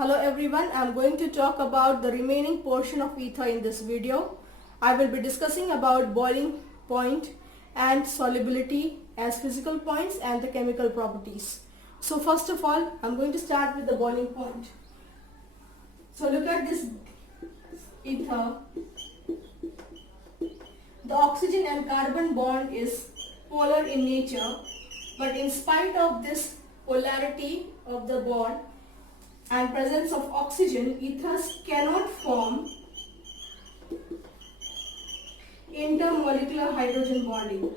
Hello everyone, I am going to talk about the remaining portion of ether in this video. I will be discussing about boiling point and solubility as physical points and the chemical properties. So first of all, I am going to start with the boiling point. So look at this ether. The oxygen and carbon bond is polar in nature, but in spite of this polarity of the bond and presence of oxygen, ethers cannot form intermolecular hydrogen bonding.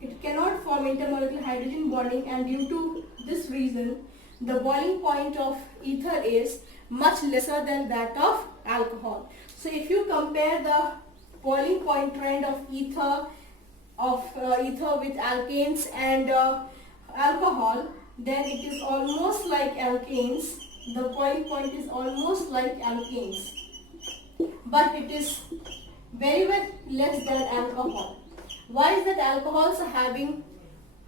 It cannot form intermolecular hydrogen bonding, and due to this reason, the boiling point of ether is much lesser than that of alcohol. So if you compare the boiling point trend of ether with alkanes and alcohol, then it is almost like alkanes. The boiling point is almost like alkanes, but it is very much less than alcohol. Why is that alcohols are having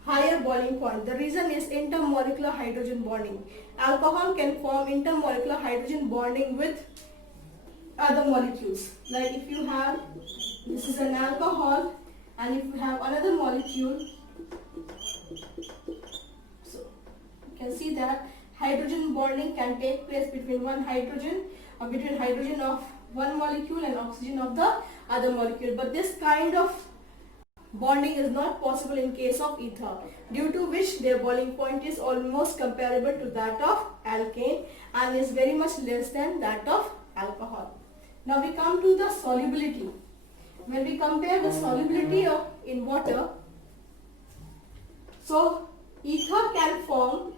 higher boiling point? The reason is intermolecular hydrogen bonding. Alcohol can form intermolecular hydrogen bonding with other molecules. Like if you have, this is an alcohol, and if you have another molecule, so you can see that hydrogen bonding can take place between between hydrogen of one molecule and oxygen of the other molecule. But this kind of bonding is not possible in case of ether, due to which their boiling point is almost comparable to that of alkane and is very much less than that of alcohol. Now we come to the solubility. When we compare the solubility in water, so ether can form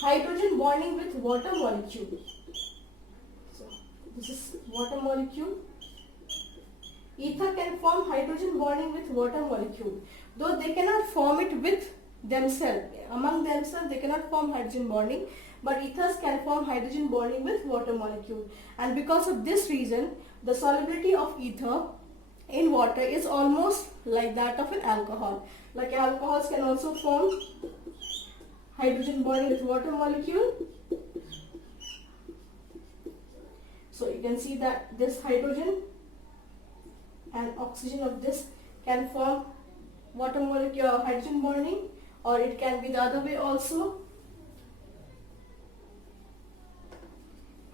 hydrogen bonding with water molecule. So this is water molecule. Ether can form hydrogen bonding with water molecule, though they cannot form it with themselves. Among themselves they cannot form hydrogen bonding, but ethers can form hydrogen bonding with water molecule. And because of this reason, the solubility of ether in water is almost like that of an alcohol. Like alcohols can also form hydrogen bonding with water molecule. So you can see that this hydrogen and oxygen of this can form water molecule hydrogen bonding, or it can be the other way also.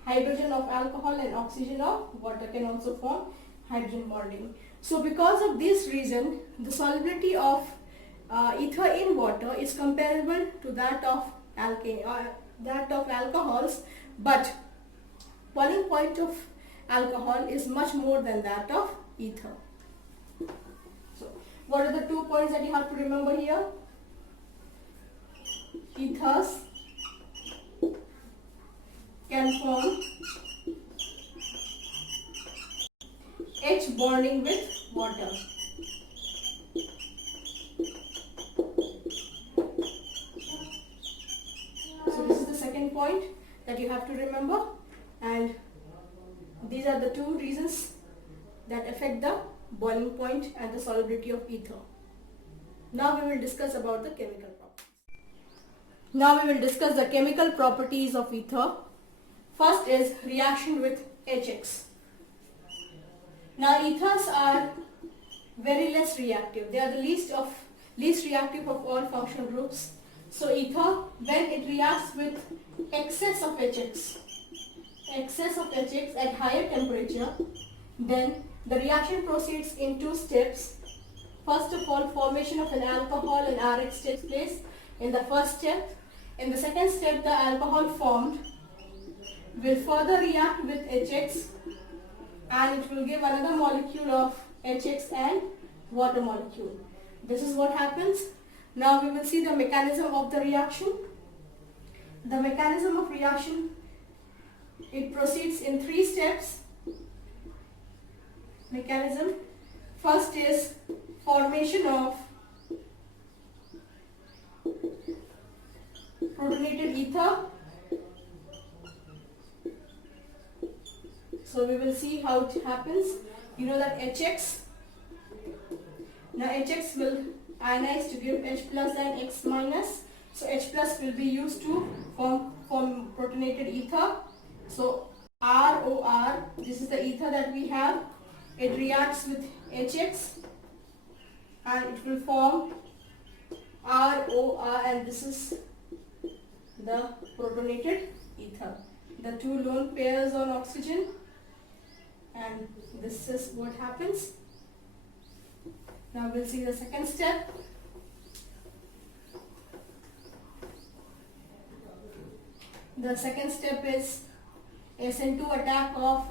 Hydrogen of alcohol and oxygen of water can also form hydrogen bonding. So because of this reason, the solubility of ether in water is comparable to that of alcohols, but boiling point of alcohol is much more than that of ether. So what are the 2 points that you have to remember here? Ethers can form H bonding with water. So this is the second point that you have to remember, and these are the 2 reasons that affect the boiling point and the solubility of ether. Now we will discuss about the chemical properties. Now we will discuss the chemical properties of ether. First is reaction with HX. Now ethers are very less reactive. They are the least reactive of all functional groups. So ether, when it reacts with excess of HX at higher temperature, then the reaction proceeds in 2 steps. First of all, formation of an alcohol and RH takes place in the first step. In the second step, the alcohol formed will further react with HX, and it will give another molecule of HX and water molecule. This is what happens. Now we will see the mechanism of the reaction. The mechanism of reaction, it proceeds in 3 steps. Mechanism. First is formation of protonated ether. So we will see how it happens. You know that HX. Now HX will ionize to give H plus and X minus. So H plus will be used to form protonated ether. So ROR, this is the ether that we have. It reacts with HX and it will form ROR, and this is the protonated ether. The two lone pairs on oxygen, and this is what happens. Now we'll see the second step. The second step is SN2 attack of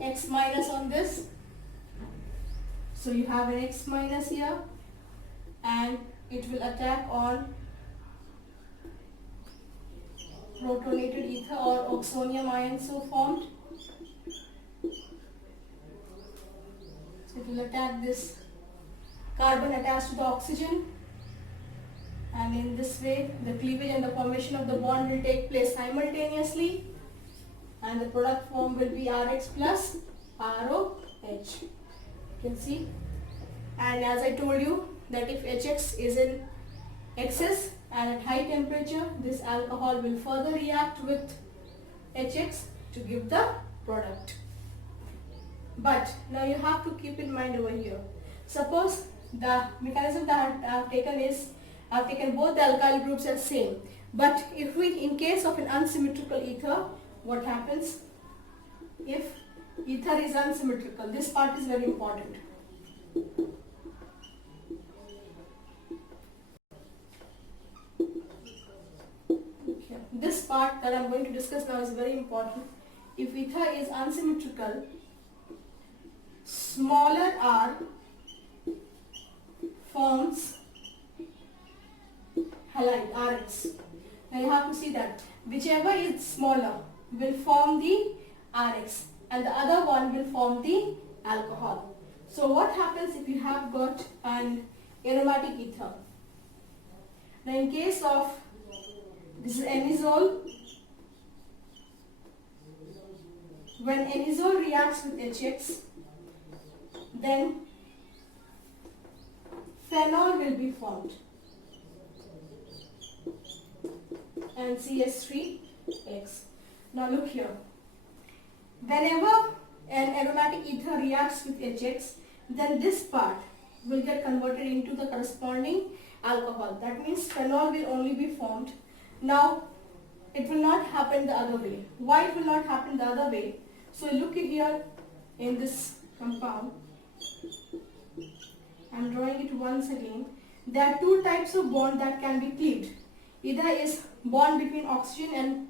X minus on this. So you have an X minus here, and it will attack on protonated ether or oxonium ion so formed. So it will attack this carbon attached to the oxygen, and in this way the cleavage and the formation of the bond will take place simultaneously, and the product form will be Rx plus ROH. You can see, and as I told you that if HX is in excess and at high temperature, this alcohol will further react with HX to give the product. But now you have to keep in mind over here, suppose the mechanism that I have taken is, I have taken both the alkyl groups as same, but if we, in case of an unsymmetrical ether, what happens? If ether is unsymmetrical, this part is very important. Okay. This part that I am going to discuss now is very important. If ether is unsymmetrical, smaller r forms halide Rx. Now you have to see that whichever is smaller will form the Rx and the other one will form the alcohol. So what happens if you have got an aromatic ether? Now in case of, this is anisole, when anisole reacts with HX, then phenol will be formed and CH3X. Now look here, whenever an aromatic ether reacts with HX, then this part will get converted into the corresponding alcohol. That means phenol will only be formed. Now it will not happen the other way. Why it will not happen the other way? So look here in this compound. I am drawing it once again. There are two types of bond that can be cleaved. Either is bond between oxygen and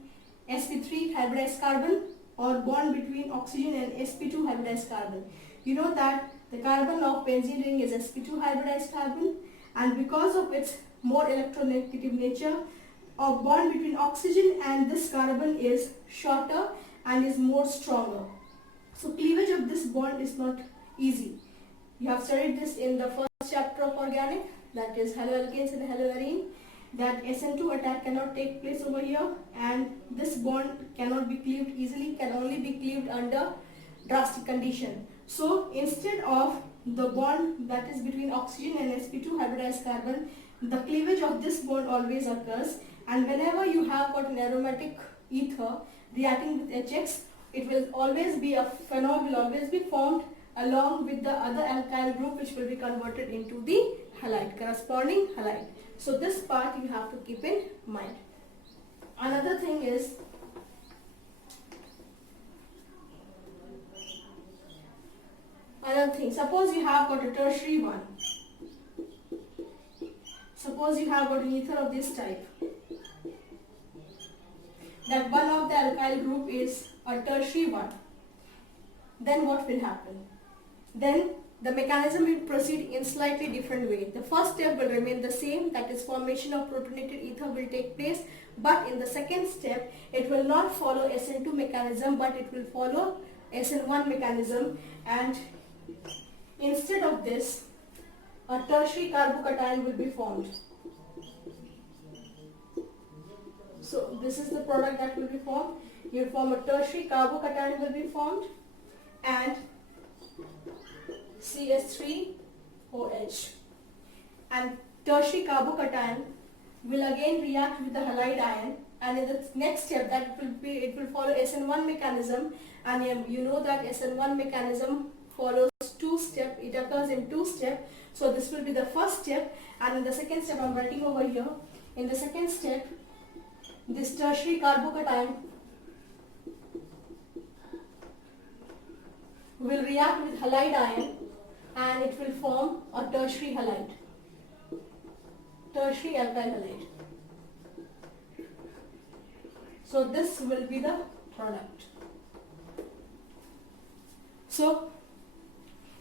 sp3 hybridized carbon, or bond between oxygen and sp2 hybridized carbon. You know that the carbon of benzene ring is sp2 hybridized carbon, and because of its more electronegative nature, a bond between oxygen and this carbon is shorter and is more stronger. So cleavage of this bond is not easy. You have studied this in the first chapter of organic, that is haloalkanes and haloarine, that SN2 attack cannot take place over here, and this bond cannot be cleaved easily, can only be cleaved under drastic condition. So instead of the bond that is between oxygen and sp2 hybridized carbon, the cleavage of this bond always occurs, and whenever you have got an aromatic ether reacting with HX, it will always be a phenol will always be formed along with the other alkyl group, which will be converted into the halide, corresponding halide. So this part you have to keep in mind. Another thing is, suppose you have got a tertiary one. Suppose you have got an ether of this type, that one of the alkyl group is a tertiary one. Then what will happen? Then the mechanism will proceed in slightly different way. The first step will remain the same, that is formation of protonated ether will take place, but in the second step it will not follow SN2 mechanism, but it will follow SN1 mechanism, and instead of this a tertiary carbocation will be formed. So this is the product that will be formed. You form a tertiary carbocation will be formed, and CH3OH. And tertiary carbocation will again react with the halide ion, and in the next step it will follow SN1 mechanism, and you know that SN1 mechanism follows two step, it occurs in two step. So this will be the first step, and in the second step I'm writing over here. In the second step, this tertiary carbocation will react with halide ion and it will form a tertiary halide, tertiary alkyl halide. So this will be the product. So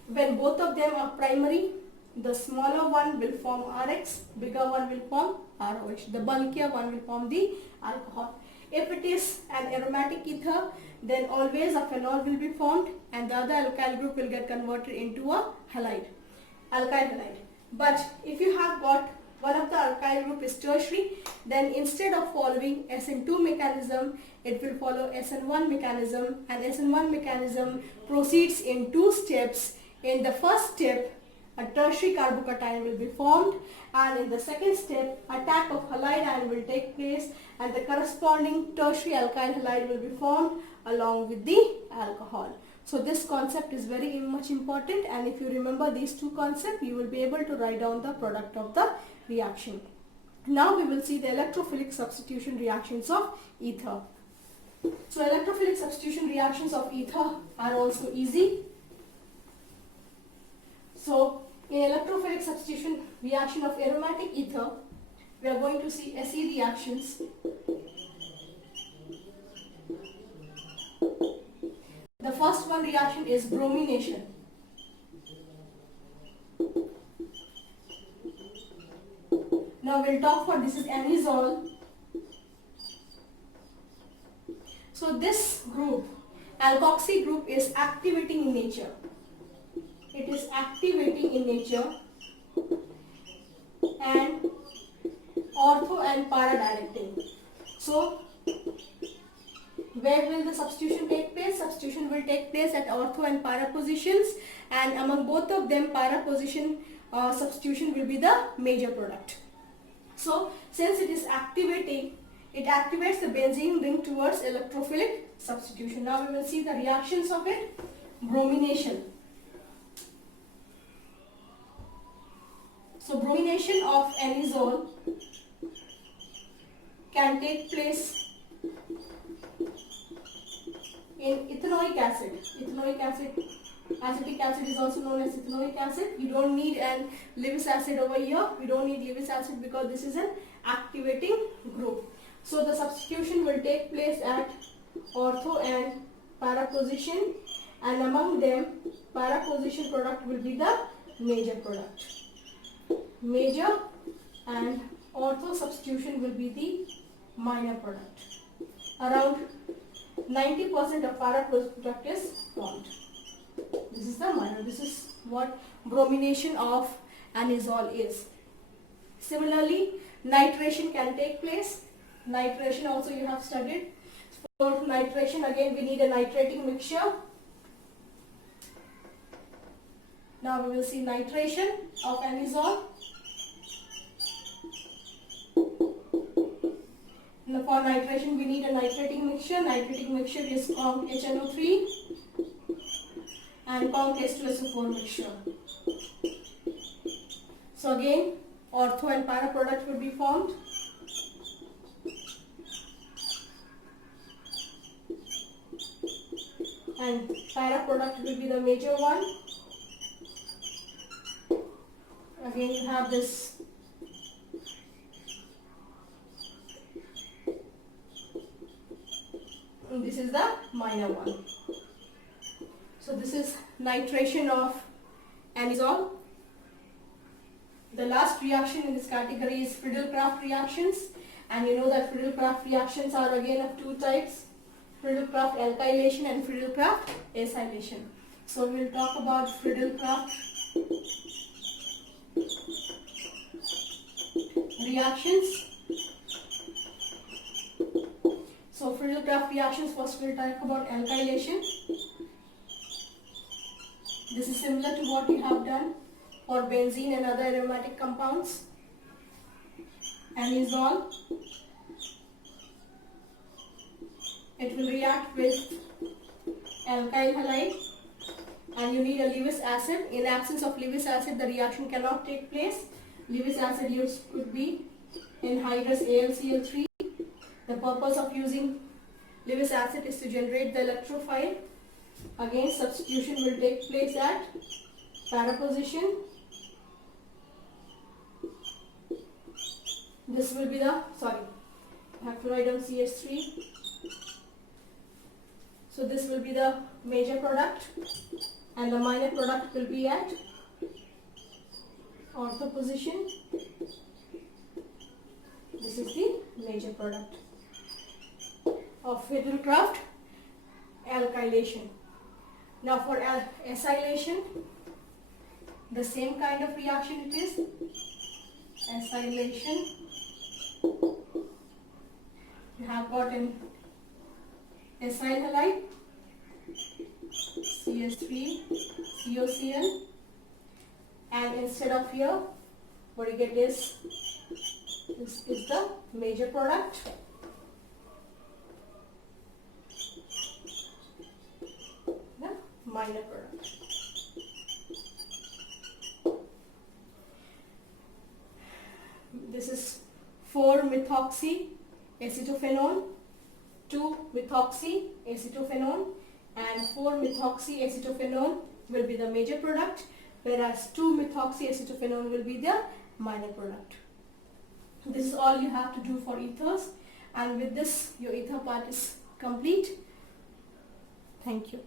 when both of them are primary, the smaller one will form RX, bigger one will form ROH. The bulkier one will form the alcohol. If it is an aromatic ether, then always a phenol will be formed and the other alkyl group will get converted into a halide, alkyl halide. But if you have got one of the alkyl group is tertiary, then instead of following SN2 mechanism, it will follow SN1 mechanism, and SN1 mechanism proceeds in two steps. In the first step, a tertiary carbocation will be formed, and in the second step, attack of halide ion will take place and the corresponding tertiary alkyl halide will be formed along with the alcohol. So this concept is very much important, and if you remember these two concepts, you will be able to write down the product of the reaction. Now we will see the electrophilic substitution reactions of ether. So electrophilic substitution reactions of ether are also easy. So in electrophilic substitution reaction of aromatic ether, we are going to see SE reactions. The first one reaction is bromination. Now we'll talk for this is anisole. So this group, alkoxy group, is activating in nature. It is activating in nature and ortho and para directing. So where will the substitution take place? Substitution will take place at ortho and para positions, and among both of them, para position substitution will be the major product. So since it is activating, it activates the benzene ring towards electrophilic substitution. Now we will see the reactions of it. Bromination. So bromination of anisole can take place in ethanoic acid. Ethanoic acid, acetic acid is also known as ethanoic acid. You don't need an Lewis acid over here. We don't need Lewis acid because this is an activating group. So the substitution will take place at ortho and para position, and among them para position product will be the major product. Major and ortho substitution will be the minor product. Around 90% of para product is formed. This is the minor. This is what bromination of anisole is. Similarly, nitration can take place. Nitration also you have studied. For nitration, again we need a nitrating mixture. Now we will see nitration of anisole. Now for nitration we need a nitrating mixture. Nitrating mixture is Conc HNO3 and Conc H2SO4 mixture. So again, ortho and para product will be formed. And para product will be the major one. Again you have this and this is the minor one. So this is nitration of anisole. The last reaction in this category is Friedel-Crafts reactions, and you know that Friedel-Crafts reactions are again of two types, Friedel-Crafts alkylation and Friedel-Crafts acylation. So we will talk about Friedel-Crafts reactions. So Friedel-Crafts reactions, first we will talk about alkylation. This is similar to what you have done for benzene and other aromatic compounds. Anisole, it will react with alkyl halide, and you need a Lewis acid. In absence of Lewis acid, the reaction cannot take place. Lewis acid used could be anhydrous AlCl3. The purpose of using Lewis acid is to generate the electrophile. Again, substitution will take place at para position. This will be the, hydrochloride on CH3. So this will be the major product, and the minor product will be at ortho position. This is the major product of Fiddlecraft alkylation. Now for acylation, the same kind of reaction it is. Acylation, you have got an acyl halide, CH3, COCl, and instead of here, what you get is, this is the major product. The minor product. This is 4-methoxy acetophenone, 2-methoxy acetophenone, and 4-methoxy acetophenone will be the major product, whereas 2-methoxy acetophenone will be the minor product. This is all you have to do for ethers, and with this your ether part is complete. Thank you.